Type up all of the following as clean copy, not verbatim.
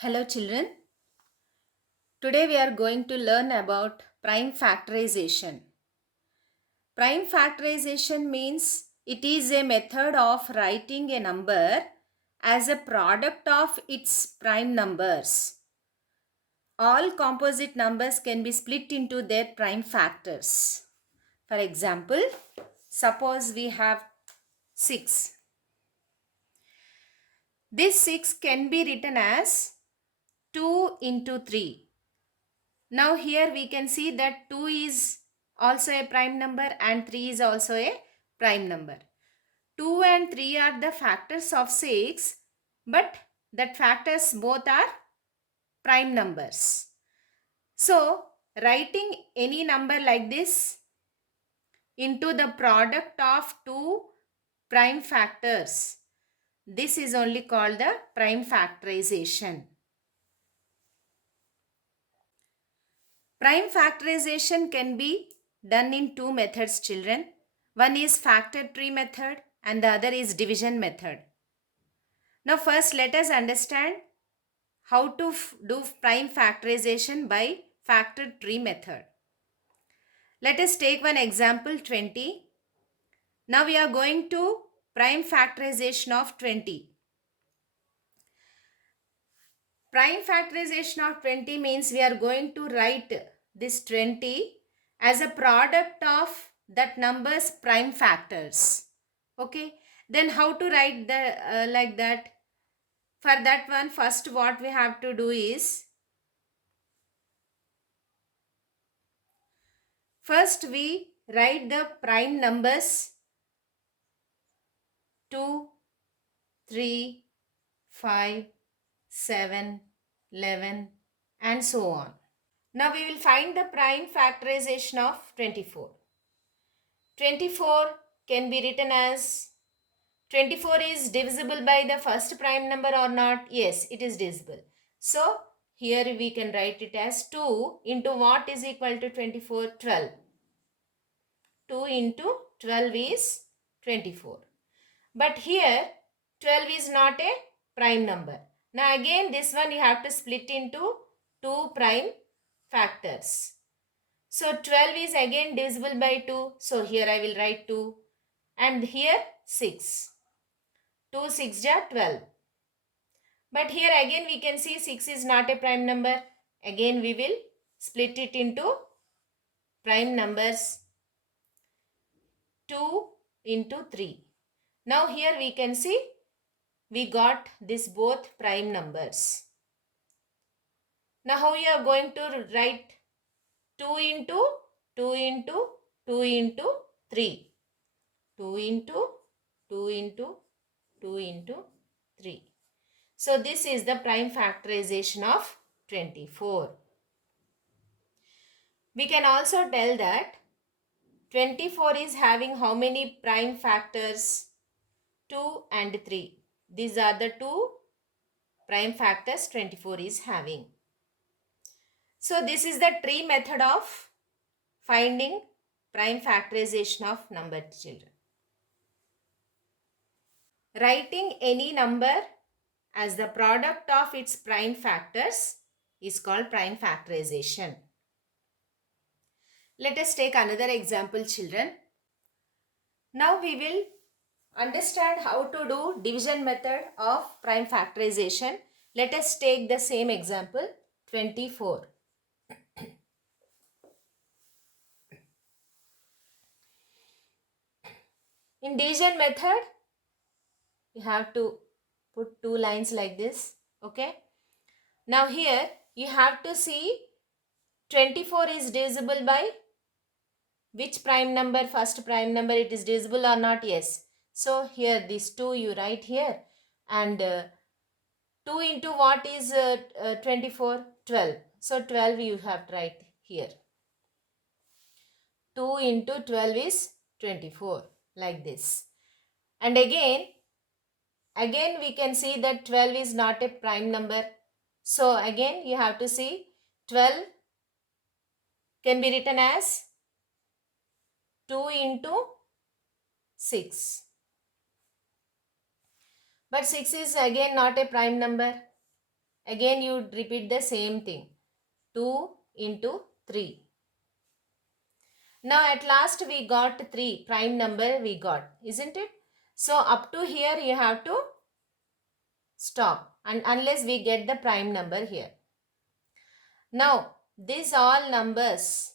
Hello children. Today we are going to learn about prime factorization. Prime factorization means it is a method of writing a number as a product of its prime numbers. All composite numbers can be split into their prime factors. For example, suppose we have 6. This 6 can be written as 2 into 3. Now here we can see that 2 is also a prime number and 3 is also a prime number. 2 and 3 are the factors of 6, but that factors both are prime numbers. So writing any number like this into the product of two prime factors, this is only called the prime factorization. Prime factorization can be done in two methods, children. One is factor tree method and the other is division method. Now first let us understand how to do prime factorization by factor tree method. Let us take one example 20. Now we are going to prime factorization of 20. Prime factorization of 20 means we are going to write this 20 as a product of that number's prime factors. Okay. Then how to write the like that? For that one, first what we have to do is, first we write the prime numbers 2, 3, 5, 7, 11 and so on. Now we will find the prime factorization of 24. 24 can be written as 24 is divisible by the first prime number or not? Yes, it is divisible. So here we can write it as 2 into what is equal to 24? 12. 2 into 12 is 24. But here 12 is not a prime number. Now again this one you have to split into two prime factors. So 12 is again divisible by 2. So here I will write 2 and here 6. 2 6 ja 12. But here again we can see 6 is not a prime number. Again we will split it into prime numbers 2 into 3. Now here we can see we got this both prime numbers. Now how you are going to write 2 into 2 into 2 into 3. 2 into 2 into 2 into 3. So this is the prime factorization of 24. We can also tell that 24 is having how many prime factors? 2 and 3. These are the two prime factors 24 is having. So this is the tree method of finding prime factorization of number, children. Writing any number as the product of its prime factors is called prime factorization. Let us take another example, children. Now we will understand how to do division method of prime factorization. Let us take the same example 24. In division method, you have to put two lines like this. Okay. Now here you have to see 24 is divisible by which prime number? First prime number, it is divisible or not? Yes. So here this 2 you write here and 2 into what is 24? 12. So 12 you have to write here. 2 into 12 is 24 like this. And again we can see that 12 is not a prime number. So again you have to see 12 can be written as 2 into 6. But 6 is again not a prime number. Again you repeat the same thing. 2 into 3. Now at last we got 3 prime number we got, isn't it? So up to here you have to stop, and unless we get the prime number here. Now these all numbers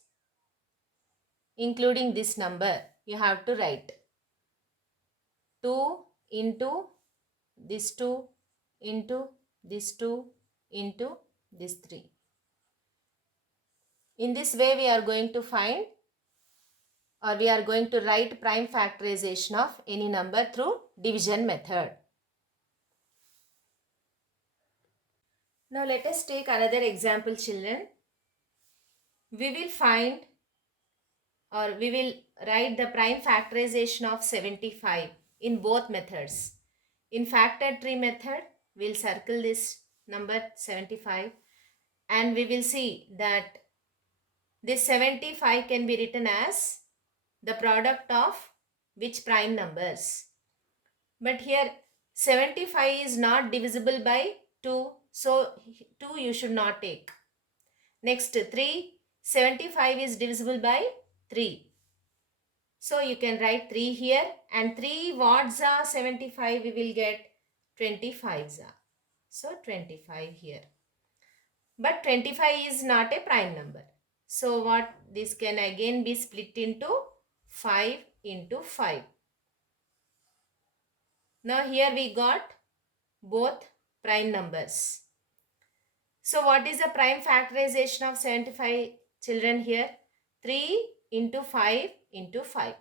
including this number you have to write. 2 into this 2 into this 2 into this 3. In this way we are going to find, or we are going to write prime factorization of any number through division method. Now let us take another example, children. We will find, or we will write the prime factorization of 75 in both methods. In factor tree method, we will circle this number 75 and we will see that this 75 can be written as the product of which prime numbers. But here 75 is not divisible by 2, so 2 you should not take. Next 3, 75 is divisible by 3. So you can write 3 here, and 3 watts are 75 we will get 25s are. So 25 here. But 25 is not a prime number. So what, this can again be split into 5 into 5. Now here we got both prime numbers. So what is the prime factorization of 75, children? Here 3 into 5 into 5.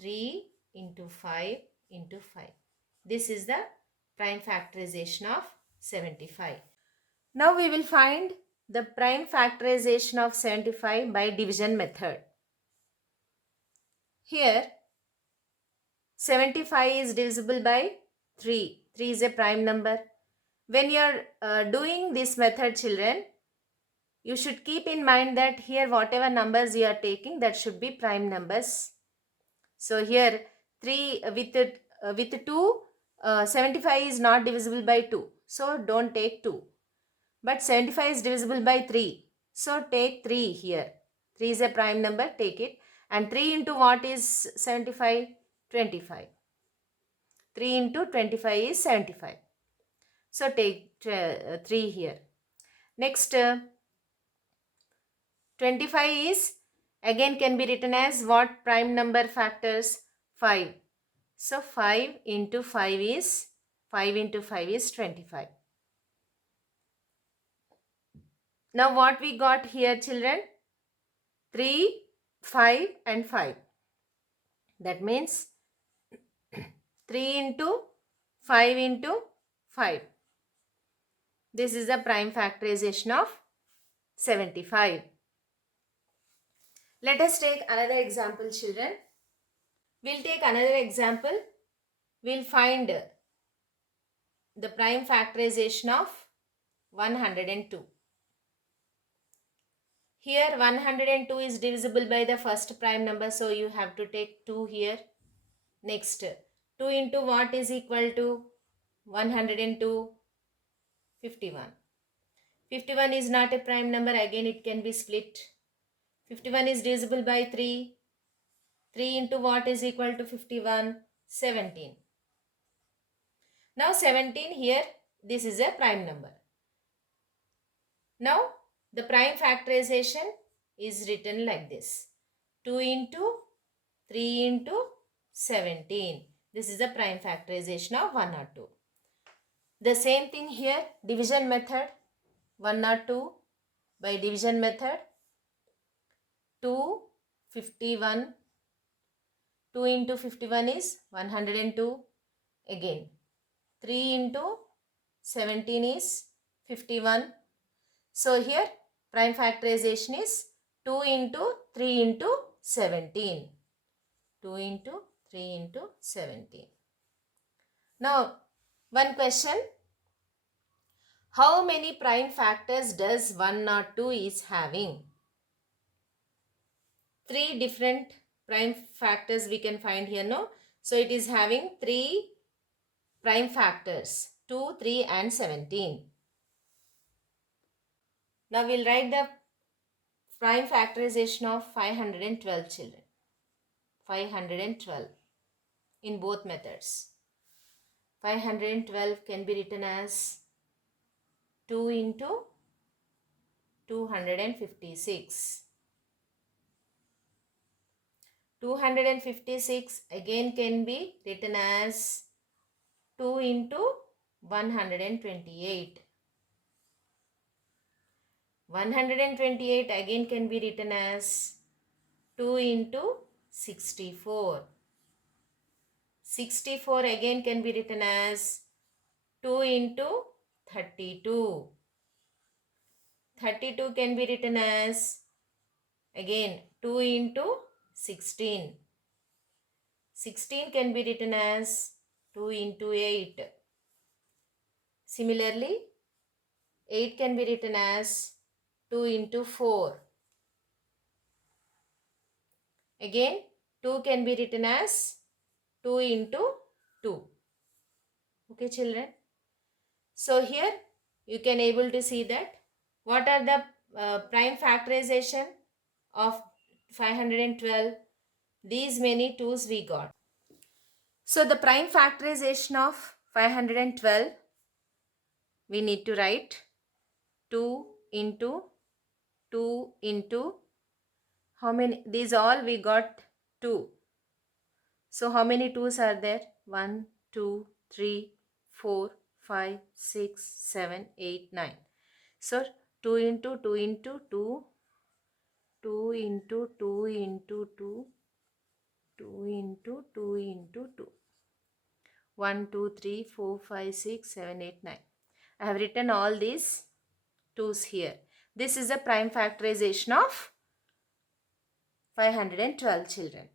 3 into 5 into 5. This is the prime factorization of 75. Now we will find the prime factorization of 75 by division method. Here 75 is divisible by 3. 3 is a prime number. When you are doing this method, children, you should keep in mind that here whatever numbers you are taking, that should be prime numbers. So here 3 with 2, 75 is not divisible by 2. So don't take 2. But 75 is divisible by 3. So take 3 here. 3 is a prime number, take it. And 3 into what is 75? 25. 3 into 25 is 75. So take 3 here. Next 25 is again can be written as what prime number factors? 5. So 5 into 5 is 25. Now what we got here, children? 3, 5 and 5. That means 3 into 5 into 5. This is the prime factorization of 75. Let us take another example, children. We'll take another example. We'll find the prime factorization of 102. Here 102 is divisible by the first prime number, so you have to take 2 here. Next 2 into what is equal to 102? 51. 51 is not a prime number, again it can be split. 51 is divisible by 3. 3 into what is equal to 51? 17. Now 17 here, this is a prime number. Now the prime factorization is written like this. 2 into 3 into 17. This is the prime factorization of 102. The same thing here, division method. 102 by division method. 2, 51. 2 into 51 is 102. Again 3 into 17 is 51. So here prime factorization is 2 into 3 into 17. 2 into 3 into 17. Now one question. How many prime factors does 102 is having? 3 different prime factors we can find here, no? So it is having 3 prime factors, 2, 3 and 17. Now we'll write the prime factorization of 512 children. 512 in both methods. 512 can be written as 2 into 256. 256 again can be written as 2 into 128. 128 again can be written as 2 into 64. 64 again can be written as 2 into 32. 32 can be written as again 2 into 16. 16 can be written as 2 into 8. Similarly, 8 can be written as 2 into 4. Again, 2 can be written as 2 into 2. Okay, children. So here you can able to see that what are the prime factorization of 512. These many 2's we got. So the prime factorization of 512, we need to write 2 into 2 into how many? These all we got 2. So how many 2's are there? 1, 2, 3, 4, 5, 6, 7, 8, 9. So 2 into 2 into 2, 2 into 2 into 2, 2 into 2 into 2. 1, 2, 3, 4, 5, 6, 7, 8, 9. I have written all these 2's here. This is the prime factorization of 512 children.